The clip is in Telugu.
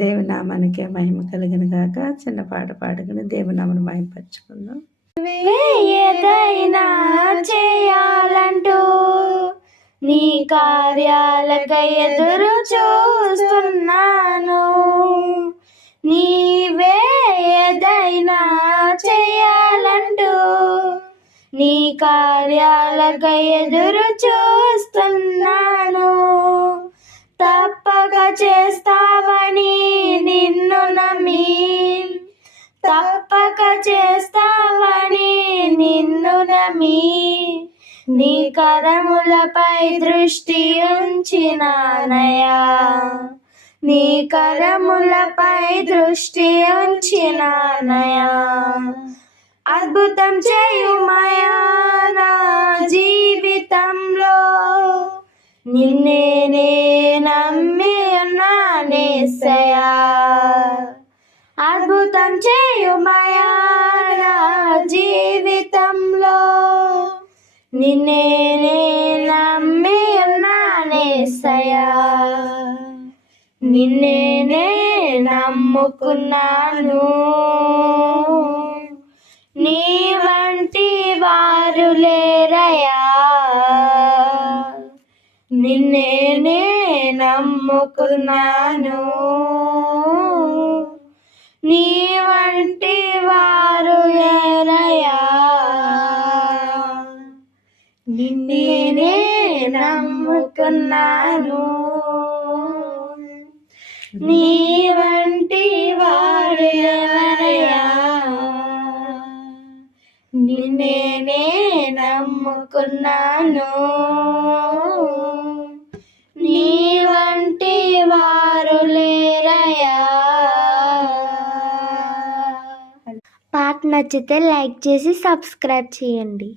దేవుని నామానికే మహిమ కలిగిన గాక. చిన్న పాట పాడుకుని దేవుని నామను మహిమపరచుకుందాం. ఏదైనా చేయాలంటూ నీ కార్యాలకై ఎదురు చూస్తున్నాను. నీవే ఏదైనా చేయాలంటూ నీ కార్యాలకై ఎదురు చూస్తున్నాను. తప్పక చేస్తావని నిన్ను నమ్మి, తప్పక చేస్తావని నిన్ను నమ్మి నీ కరములపై దృష్టి ఉంచినానయా, నీ కరములపై దృష్టి ఉంచినానయా. అద్భుతం చేయుమయా నా జీవితంలో, నిన్నే నే నమ్మి ఉన్నానేసయ్యా. అద్భుతం చేయుమయా నా జీవితంలో, నిన్నే నే నమ్మి ఉన్నానేసయ్యా. నిన్నే నే నమ్ముకున్నాను, నీ వంటి వారు లేరయ్యా. నిన్నే నే నమ్ముకున్నాను, నీ వంటి వారు లేరయ్యా. నిన్నే నే నమ్ముకున్నాను, నీ వంటి వారు ఎవరయ్యా. నిన్నే నే నమ్ముకున్నాను, నీ వంటి వారు లేరయ్యా. పాట నచ్చితే లైక్ చేసి సబ్స్క్రైబ్ చేయండి.